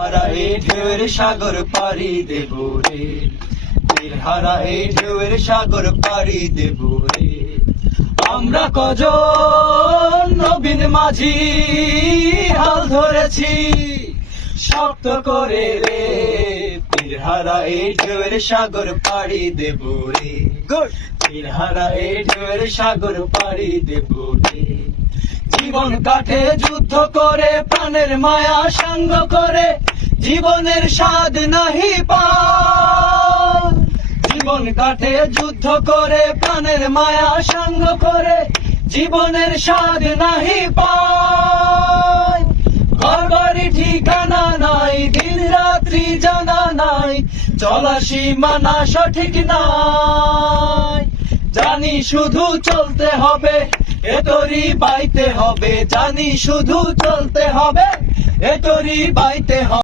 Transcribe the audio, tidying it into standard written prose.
হারা এই ঢেউয়ের সাগর পাড়ি দেব রে, তীর হারা এই ঢেউয়ের সাগর পাড়ি দেব রে। আমরা কজন নবীন মাঝি হাল ধরেছি শক্ত করে রে, তীর হারা এই ঢেউয়ের সাগর পাড়ি দেব রে, তীর হারা এই ঢেউয়ের সাগর পাড়ি দেব রে। জীবন কাটে যুদ্ধ করে, প্রাণের মায়া সঙ্গ করে, জীবনের স্বাদ নাহি পায়। জীবন কাটে যুদ্ধ করে, প্রাণের মায়া সঙ্গ করে, জীবনের স্বাদ নাহি পায়। ঘর বাড়ি ঠিকানা নাই, দিন রাত্রি জানা নাই, চলা সীমানা সঠিক নাই। জানি শুধু চলতে হবে, এ তরি বাইতে হবে, জানি শুধু চলতে হবে, এ তরি বাইতে হবে।